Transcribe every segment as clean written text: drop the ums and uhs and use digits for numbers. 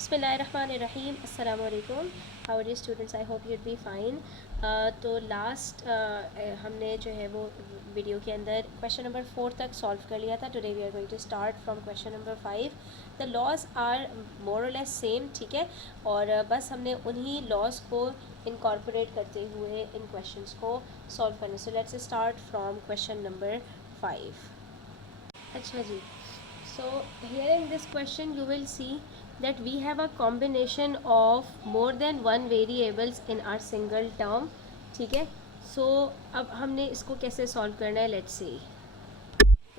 बिस्मिल्लाहिर्रहमानिर्रहीम अस्सलाम वालेकुम. How are you students? I hope you'd be fine. तो लास्ट हमने जो है वो वीडियो के अंदर क्वेश्चन नंबर 4 तक सॉल्व कर लिया था. Today we are going to start from question number 5. The laws are more or less same, ठीक है, और बस हमने उन्हीं लॉज को इनकॉर्पोरेट करते हुए इन क्वेश्चंस को सॉल्व करना. So let's start from question number 5. अच्छा जी. So here in this question you will see that we have a combination of more than one variables in our single term, ठीक है. So अब हमने इसको कैसे solve करना है, let's see.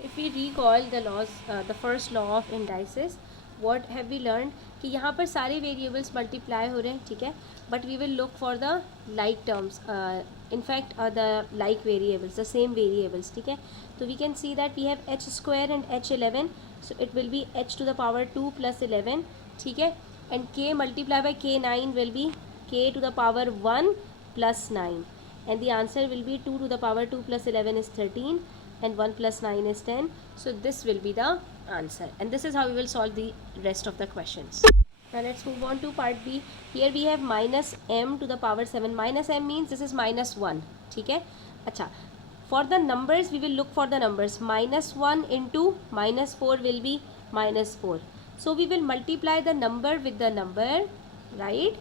If we recall the laws, the first law of indices, what have we learned کہ یہاں پر سارے variables multiply ہو رہے ہیں, ٹھیک ہے, but we will look for the like terms, in fact the like variables, the same variables, ٹھیک ہے. So we can see that we have h square and h11, so it will be h to the power 2 plus 11, ٹھیک ہے, and k multiplied by k9 will be k to the power 1 plus 9, and the answer will be 2 to the power 2 plus 11 is 13 and 1 plus 9 is 10. So this will be the answer, and this is how we will solve the rest of the questions. Now let's move on to part B. Here we have minus m to the power 7. Minus m means this is minus 1, ठीक है. अच्छा, for the numbers we will look for the numbers. Minus 1 into minus 4 will be minus 4. So we will multiply the number with the number, right,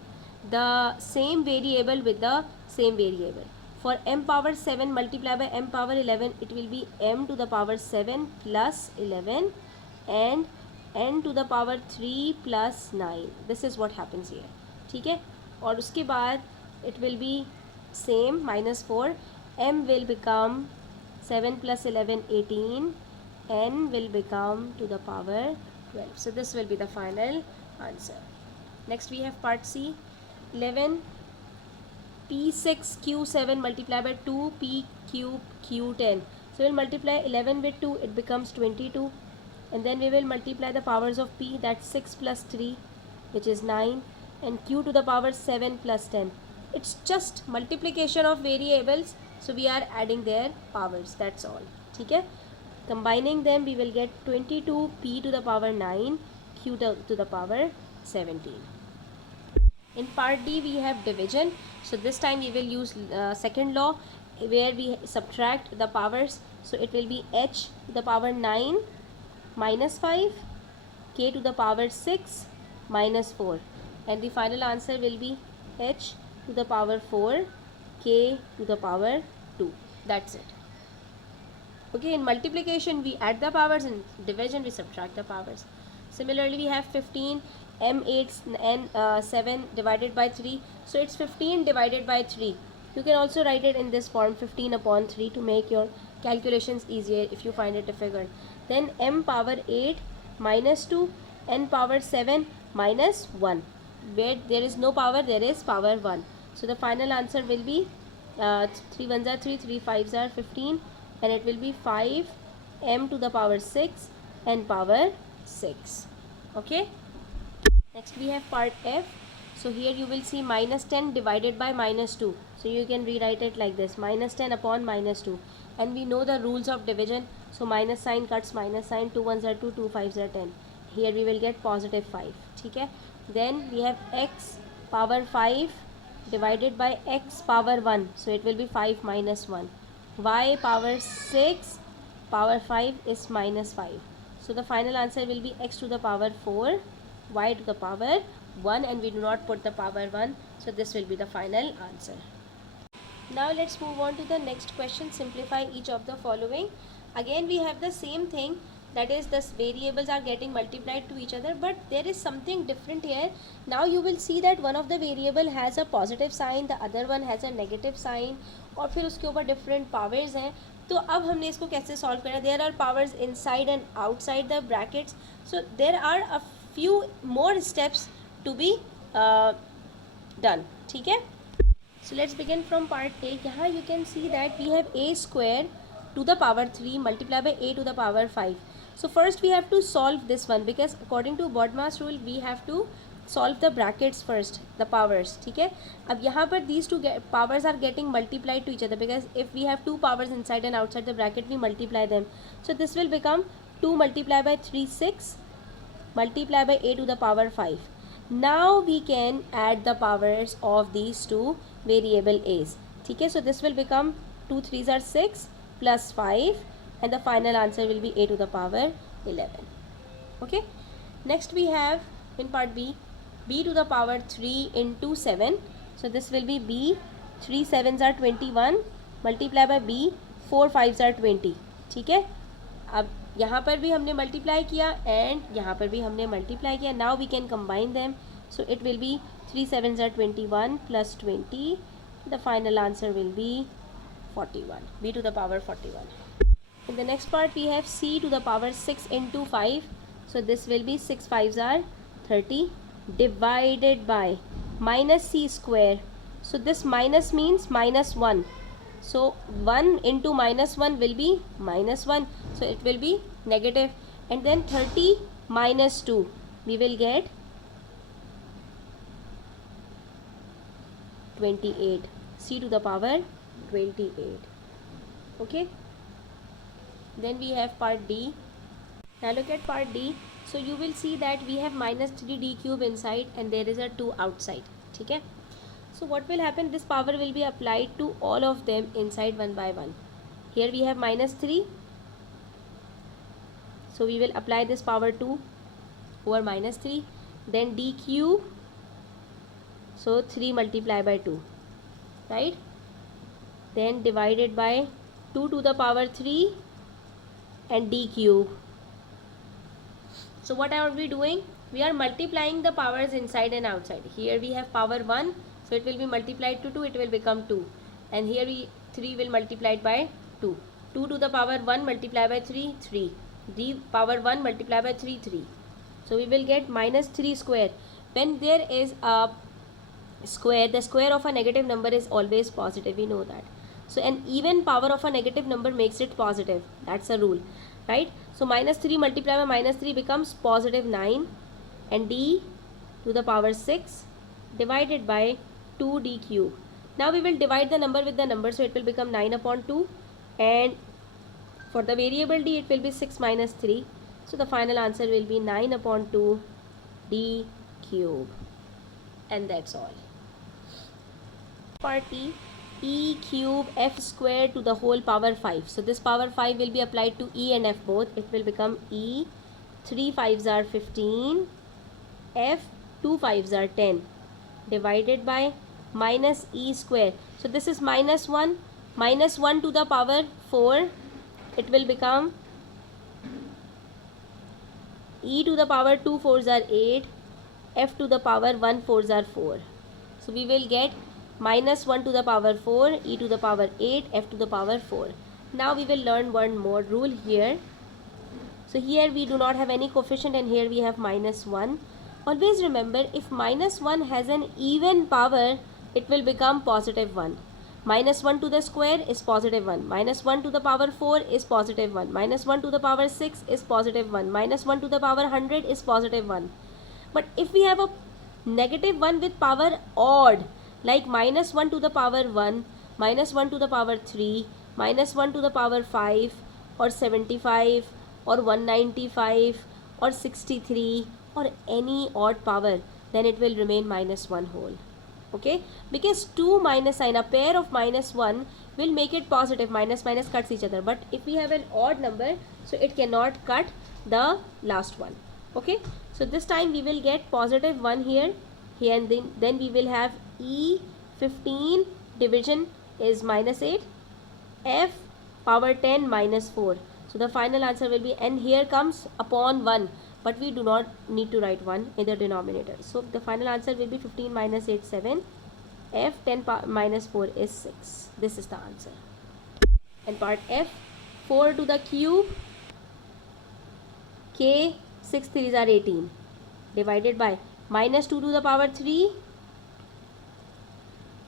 the same variable with the same variable. For m power 7 multiplied by m power 11, it will be m to the power 7 plus 11 and n to the power 3 plus 9. This is what happens here, ठीक है. और उसके बाद it will be same minus 4, m will become 7 plus 11 18, n will become to the power 12. So this will be the final answer. Next we have part C. 11 p6 q7 multiplied by 2 p cube q10. So we'll multiply 11 with 2, it becomes 22, and then we will multiply the powers of p, that's 6 plus 3 which is 9, and q to the power 7 plus 10. It's just multiplication of variables, so we are adding their powers, that's all, ठीक है. Combining them we will get 22 p to the power 9 q to the power 17. In part D we have division, so this time we will use second law where we subtract the powers. So it will be h to the power 9 minus 5, k to the power 6 minus 4, and the final answer will be h to the power 4, k to the power 2. That's it. Okay, in multiplication we add the powers, in division we subtract the powers. Similarly we have 15 m8 and 7 divided by 3, so it's 15 divided by 3. You can also write it in this form, 15 upon 3, to make your calculations easier if you find it difficult. Then m power 8 minus 2, n power 7 minus 1. Where there is no power, there is power 1. So the final answer will be 3 1s are 3, 3 5s are 15, and it will be 5 m to the power 6 and power 6. Okay. Next we have part F. So here you will see minus 10 divided by minus 2. So you can rewrite it like this, minus 10 upon minus 2. And we know the rules of division. So minus sign cuts minus sign, 2 1s are 2, 2 5s are 10. Here we will get positive 5. Okay? Then we have x power 5 divided by x power 1. So it will be 5 minus 1. Y power 6 power 5 is minus 5. So the final answer will be x to the power 4, y to the power 1, and we do not put the power 1, so this will be the final answer. Now let's move on to the next question. Simplify each of the following. Again we have the same thing, that is the variables are getting multiplied to each other, but there is something different here. Now you will see that one of the variable has a positive sign, the other one has a negative sign, और फिर उसके ऊपर different powers हैं. तो अब हमने इसको कैसे solve करना है? There are powers inside and outside the brackets, so there are a few more steps to be done, ठीक है. So let's begin from part A. यहाँ you can see that we have a square to the power 3 multiplied by a to the power 5. So first we have to solve this one, because according to BODMAS rule we have to solve the brackets first, the powers, ठीक है. अब यहाँ पर these two powers are getting multiplied to each other, because if we have two powers inside and outside the bracket we multiply them. So this will become 2 multiplied by 3 6 multiplied by a to the power 5. Now we can add the powers of these two variable a's. ठीक है, so this will become 2 3s are 6 plus 5 and the final answer will be a to the power 11. Okay, next we have in part b to the power 3 into 7. So this will be b, 3 7s are 21 multiply by b, 4 5s are 20. ठीक है, अब यहाँ पर भी हमने multiply किया and यहाँ पर भी हमने मल्टीप्लाई किया. Now we can combine them. So it will be 3 7s are 21 plus 20. The final answer will be 41. b to the power 41. In the next part we have c to the power 6 into 5. So this will be 6 5s are 30 divided by minus c square. So this minus means minus 1. So 1 into minus 1 will be minus 1. So it will be negative. And then 30 minus 2. We will get 28. c to the power 28. Okay. Then we have part d. Now look at part d. So you will see that we have minus 3d cube inside and there is a 2 outside. Okay. So what will happen? This power will be applied to all of them inside one by one. Here we have minus 3. So we will apply this power 2 over minus 3. Then d cube. So 3 multiplied by 2. Right? Then divided by 2 to the power 3 and d cube. So what are we doing? We are multiplying the powers inside and outside. Here we have power 1. So it will be multiplied to 2, it will become 2. And here 3 will multiply by 2. 2 to the power 1 multiplied by 3, 3. D power 1 multiplied by 3, 3. So we will get minus 3 square. When there is a square, the square of a negative number is always positive. We know that. So an even power of a negative number makes it positive. That's a rule. Right? So minus 3 multiplied by minus 3 becomes positive 9. And d to the power 6 divided by 2d cube. Now we will divide the number with the number, so it will become 9 upon 2, and for the variable d it will be 6 minus 3. So the final answer will be 9 upon 2 d cube. And that's all. Part e cube f square to the whole power 5. So this power 5 will be applied to e and f both. It will become e, 3 5s are 15, f 2 5s are 10 divided by minus e square. So this is minus 1 to the power 4. It will become e to the power 2 4s are 8, f to the power 1 4s are 4. So we will get minus 1 to the power 4, e to the power 8, f to the power 4. Now we will learn one more rule here. So here we do not have any coefficient and here we have minus 1. Always remember, if minus 1 has an even power, it will become positive 1. Minus 1 to the square is positive 1. Minus 1 to the power 4 is positive 1. Minus 1 to the power 6 is positive 1. Minus 1 to the power 100 is positive 1. But if we have a negative 1 with power odd, like minus 1 to the power 1, minus 1 to the power 3, minus 1 to the power 5, or 75, or 195, or 63, or any odd power, then it will remain minus 1 whole. Okay, because 2 minus sign, a pair of minus 1 will make it positive. Minus minus cuts each other, but if we have an odd number, so it cannot cut the last one. Okay, so this time we will get positive 1 here, and then we will have e 15 division is minus 8, f power 10 minus 4. So the final answer will be, and here comes upon 1, but we do not need to write 1 in the denominator. So the final answer will be 15 minus 8 7, f 10 minus 4 is 6. This is the answer. And part f, 4 to the cube, k 6 3s are 18 divided by minus 2 to the power 3,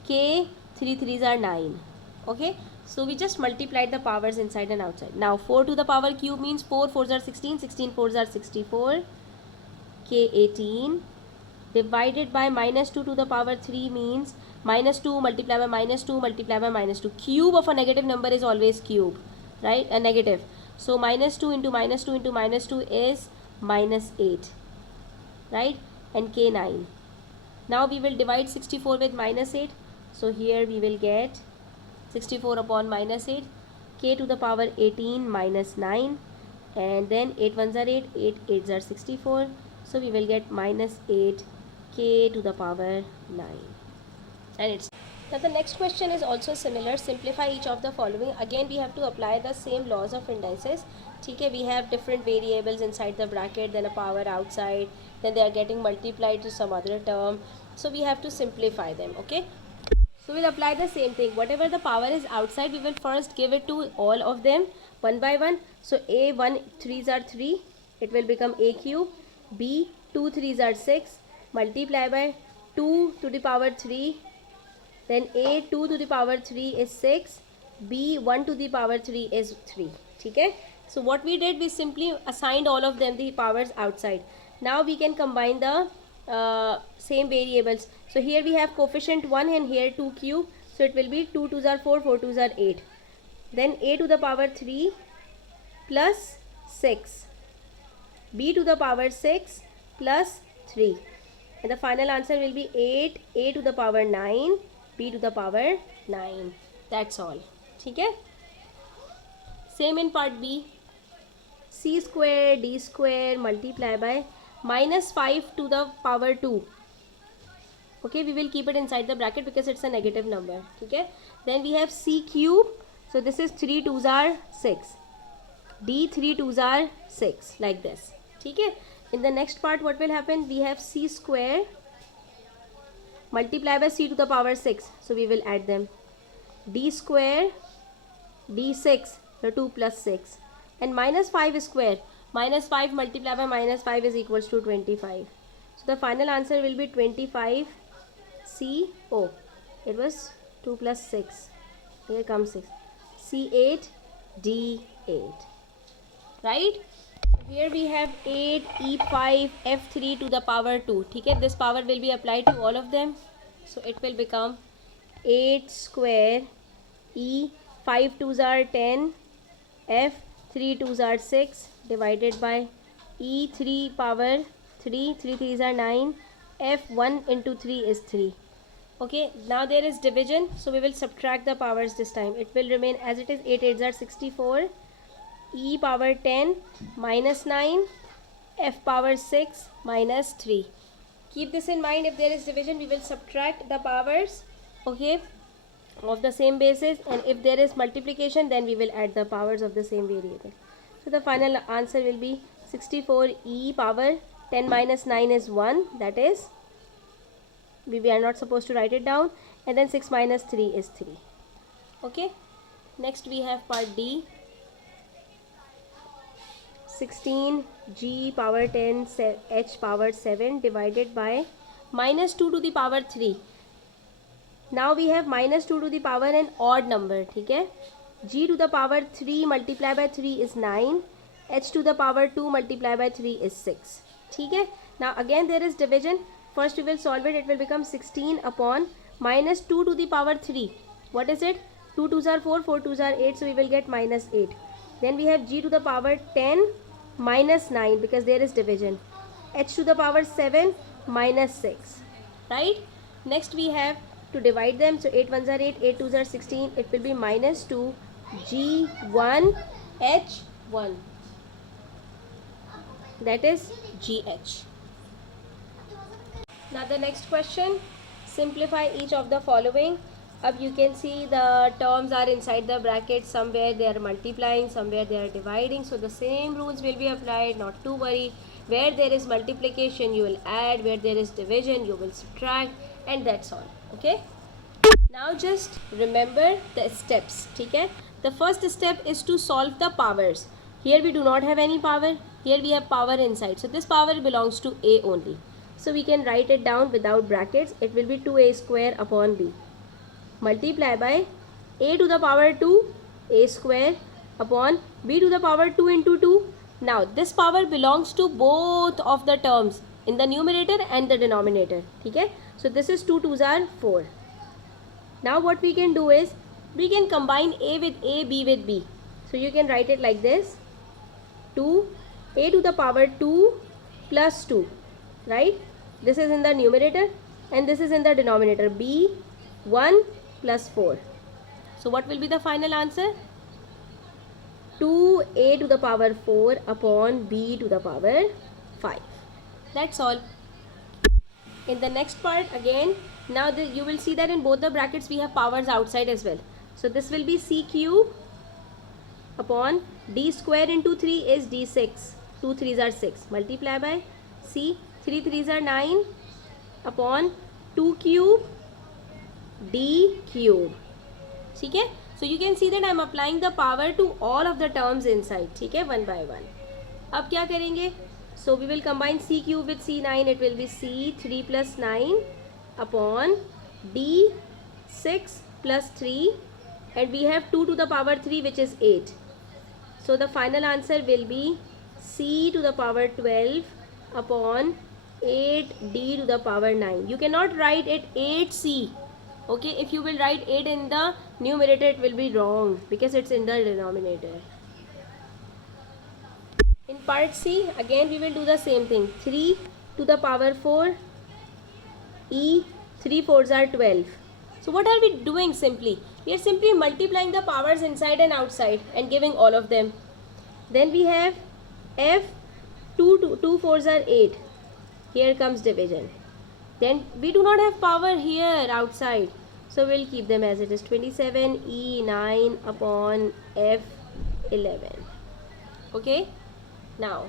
k 3 3s are 9. Okay, so we just multiplied the powers inside and outside. Now 4 to the power cube means 4 4s are 16, 16 4s are 64, k 18 divided by minus 2 to the power 3 means minus 2 multiplied by minus 2 multiplied by minus 2. Cube of a negative number is always cube, right? A negative. So minus 2 into minus 2 into minus 2 is minus 8, right? and k 9. Now we will divide 64 with minus 8. So here we will get 64 upon minus 8, k to the power 18 minus 9, and then 8 ones are 8, 8 8s are 64. So we will get minus 8 k to the power 9. And it's now the next question is also similar. Simplify each of the following. Again we have to apply the same laws of indices. Okay, we have different variables inside the bracket, then a power outside, then they are getting multiplied to some other term. So we have to simplify them. Okay, so we'll apply the same thing. Whatever the power is outside, we will first give it to all of them one by one. So a 1 3s are 3, it will become a cube. B 2 3s are 6, multiply by 2 to the power 3. Then a 2 to the power 3 is 6, b 1 to the power 3 is 3. Okay, so what we did, we simply assigned all of them the powers outside. Now we can combine the same variables. So here we have coefficient 1 and here 2 cube, so it will be 2 2s are 4, 4 2s are 8. Then a to the power 3 plus 6, b to the power 6 plus 3, and the final answer will be 8 a to the power 9 b to the power 9. That's all. Okay, same in part B. C square d square multiply by minus 5 to the power 2. Okay, we will keep it inside the bracket because it's a negative number. Okay, then we have c cube, so this is 3 2s are 6, d 3 2s are 6, like this. Okay, in the next part what will happen, we have c square multiply by c to the power 6, so we will add them. D square d6, so 2 plus 6, and minus 5 square, minus 5 multiply by minus 5 is equals to 25. So the final answer will be 25 C O. It was 2 plus 6, here comes 6, C8 D8, right? Here we have 8 E5 F3 to the power 2. Okay, this power will be applied to all of them. So it will become 8 square E 5 2s are 10 F 3 2s are 6 divided by E3 power 3, 3 3s are 9, F1 into 3 is 3. Okay, now there is division, so we will subtract the powers this time. It will remain as it is, 8 8s are 64, E power 10 minus 9, F power 6 minus 3. Keep this in mind, if there is division we will subtract the powers, okay, of the same basis, and if there is multiplication then we will add the powers of the same variable. So the final answer will be 64 E power 10 minus 9 is 1, that is, we are not supposed to write it down, and then 6 minus 3 is 3. Okay, next we have part D. 16 G power 10 H power 7 divided by minus 2 to the power 3. Now we have minus 2 to the power an odd number. Okay, G to the power 3 multiply by 3 is 9, H to the power 2 multiply by 3 is 6. Okay, now again there is division. First we will solve it. It will become 16 upon minus 2 to the power 3. What is it? 2 2s are 4, 4 2s are 8, so we will get minus 8. Then we have G to the power 10 minus 9 because there is division, H to the power 7 minus 6, right? Next we have to divide them, so 8 1s are 8, 8 2s are 16, it will be minus 2 G1 H1, that is GH. Now the next question, simplify each of the following. अब you can see the terms are inside the bracket, somewhere they are multiplying, somewhere they are dividing, so the same rules will be applied, not to worry. Where there is multiplication you will add, where there is division you will subtract, and that's all. Okay, now just remember the steps. Okay, the first step is to solve the powers. Here we do not have any power, here we have power inside, so this power belongs to A only, so we can write it down without brackets. It will be 2A square upon B multiply by A to the power 2 A square upon B to the power 2 into 2. Now this power belongs to both of the terms in the numerator and the denominator. Okay, so this is 2 2s are 4. Now what we can do is we can combine A with A, B with B. So you can write it like this, 2 A to the power 2 plus 2, right? This is in the numerator and this is in the denominator. B 1 plus 4. So what will be the final answer? 2a to the power 4 upon b to the power 5. That's all. In the next part again, now you will see that in both the brackets we have powers outside as well. So this will be c cube upon d square into 3 is d6. 2 3s are 6. Multiply by c. 3 3s are 9 upon 2 cube d cube. Okay? So you can see that I am applying the power to all of the terms inside. Okay? One by one. अब क्या करेंगे? So we will combine c cube with c9. It will be c3 plus 9 upon d6 plus 3, and we have 2 to the power 3, which is 8. So the final answer will be c to the power 12 upon 8d to the power 9. You cannot write it 8c. Okay, if you will write 8 in the numerator, it will be wrong because it's in the denominator. In part C, again we will do the same thing. 3 to the power 4, e 3 4s are 12. So what are we doing simply? We are simply multiplying the powers inside and outside and giving all of them. Then we have f 2 4s are 8. Here comes division. Then we do not have power here outside, so we'll keep them as it is. 27 e9 upon f11. Okay, now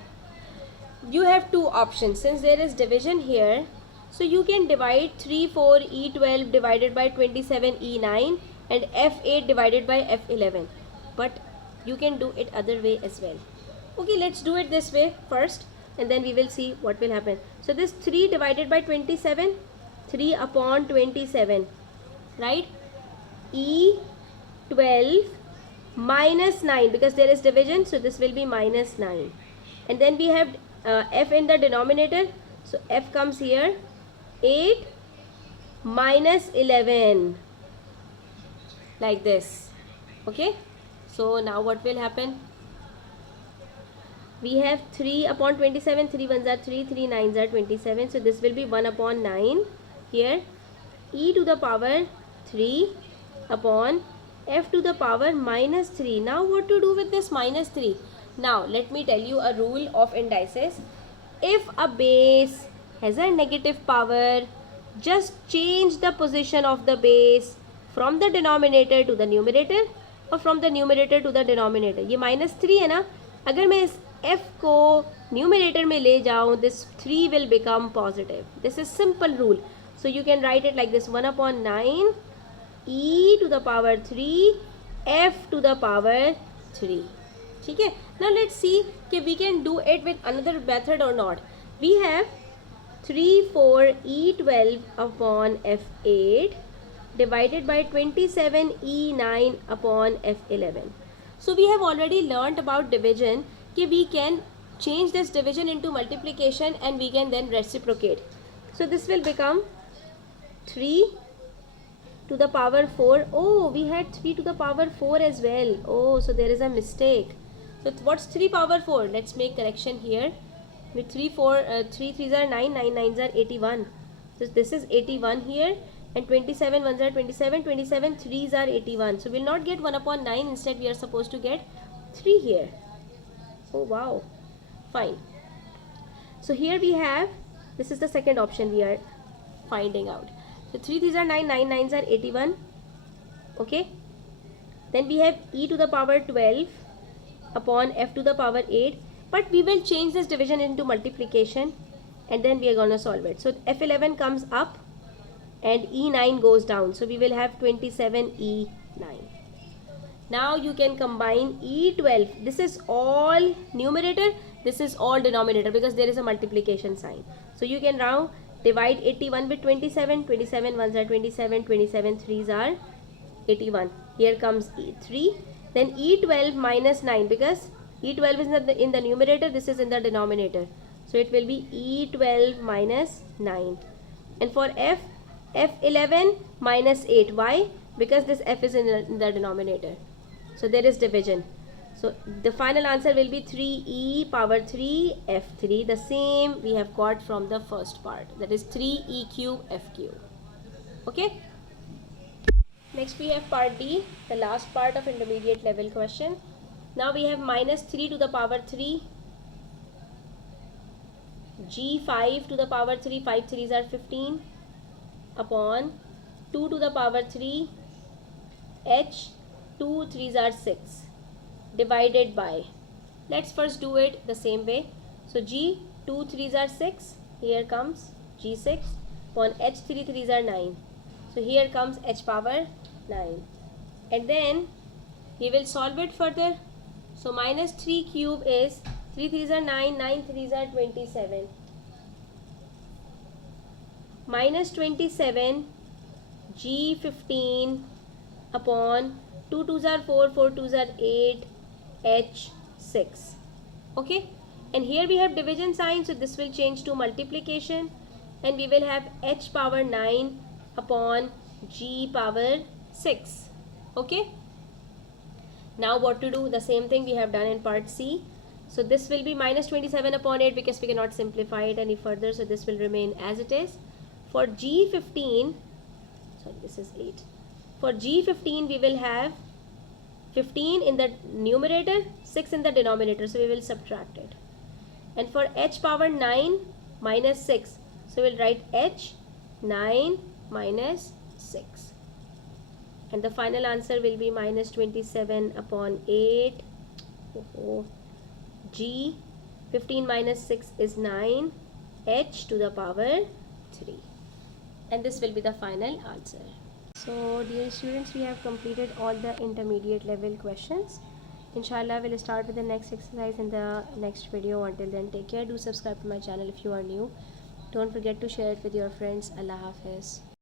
you have two options. Since there is division here, so you can divide 3 4 e12 divided by 27 e9 and f8 divided by f11, but you can do it other way as well. Okay, let's do it this way first, and then we will see what will happen. So this 3 divided by 27, 3 upon 27, right? E12 minus 9, because there is division, so this will be minus 9. And then we have f in the denominator, so f comes here, 8 minus 11, like this. Okay, so now what will happen? We have 3 upon 27, 3 1s are 3, 3 9s are 27, so this will be 1 upon 9 here, e to the power 3 upon f to the power minus 3. Now what to do with this minus 3? Now let me tell you a rule of indices. If a base has a negative power, just change the position of the base from the denominator to the numerator or from the numerator to the denominator. ये minus 3 है ना, अगर मैं इस f को numerator में ले जाऊँ, this 3 will become positive. This is simple rule. So you can write it like this: 1 upon 9 e to the power 3 f to the power 3. ठीक है? Now let's see कि we can do it with another method or not. We have 3 4 e12 upon f8 divided by 27 e9 upon f11. So we have already learnt about division कि we can change this division into multiplication and we can then reciprocate. So this will become 3 to the power 4. Oh, we had 3 to the power 4 as well. Oh, so there is a mistake. So what's 3 power 4? Let's make correction here. With 3 3s are 9, 9 9s are 81. So this is 81 here, and 27 1s are 27, 27 3s are 81. So we'll not get 1 upon 9. Instead we are supposed to get 3 here. Oh wow, fine. So here we have, this is the second option we are finding out. So 3 3s are 9, 9 9s are 81. Okay, then we have e to the power 12 upon f to the power 8, but we will change this division into multiplication and then we are going to solve it. So f11 comes up and e9 goes down, so we will have 27 e9. Now you can combine e12. This is all numerator, this is all denominator, because there is a multiplication sign. So you can now divide 81 with 27. 27 1s are 27, 27 3s are 81. Here comes e3. Then e12 minus 9, because e12 is in the numerator, this is in the denominator. So it will be e12 minus 9. And for f, f11 minus 8. Why? Because this f is in the denominator. So there is division. So the final answer will be 3e power 3 f3, the same we have got from the first part, that is 3e cube f cube. Okay, next we have part D, the last part of intermediate level question. Now we have minus 3 to the power 3 g5 to the power 3, 5 3s are 15, upon 2 to the power 3 h 2 3s are 6, divided by, let's first do it the same way. So g 2 3s are 6, here comes g6, upon h 3 3s are 9, so here comes h power 9, and then we will solve it further. So minus 3 cube is 3 3s are 9, 9 3s are 27, minus 27 g15 upon 2 2s are 4, 4 2s are 8, h6. Okay, and here we have division sign, so this will change to multiplication, and we will have h power 9 upon g power 6. Okay, now what to do? The same thing we have done in part C. So this will be minus 27 upon 8, because we cannot simplify it any further, so this will remain as it is. For g15, sorry, this is 8. For g15 we will have 15 in the numerator, 6 in the denominator, so we will subtract it. And for h power 9 minus 6, so we will write h 9 minus 6, and the final answer will be minus 27 upon 8. G 15 minus 6 is 9, h to the power 3, and this will be the final answer. So dear students, we have completed all the intermediate level questions. Inshallah, we'll start with the next exercise in the next video. Until then, take care. Do subscribe to my channel if you are new. Don't forget to share it with your friends. Allah Hafiz.